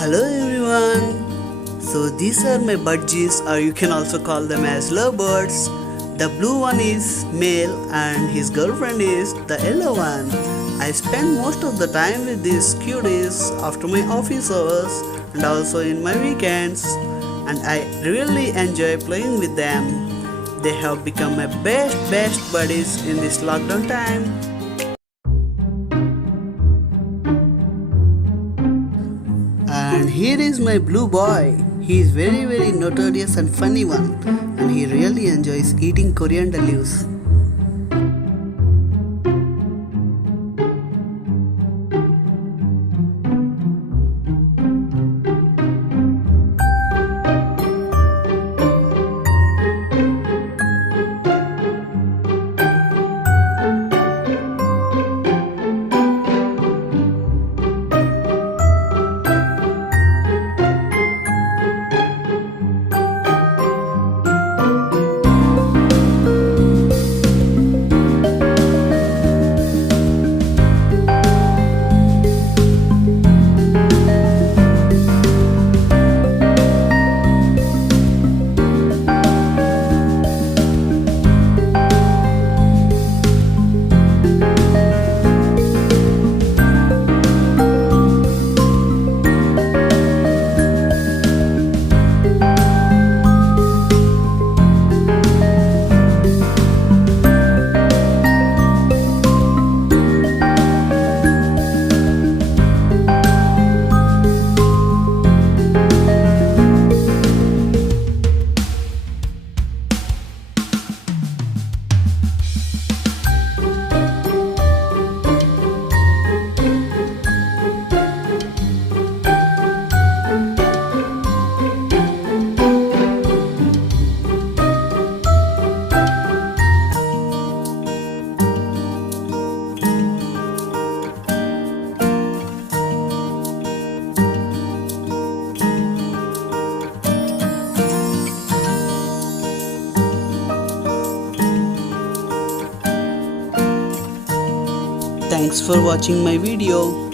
Hello everyone. So these are my budgies, or you can also call them as lovebirds. The blue one is male and his girlfriend is the yellow one. I spend most of the time with these cuties after my office hours and also in my weekends, and I really enjoy playing with them. They have become my best buddies in this lockdown time. And here is my blue boy. He is very notorious and funny one, and he really enjoys eating coriander leaves. Thanks for watching my video.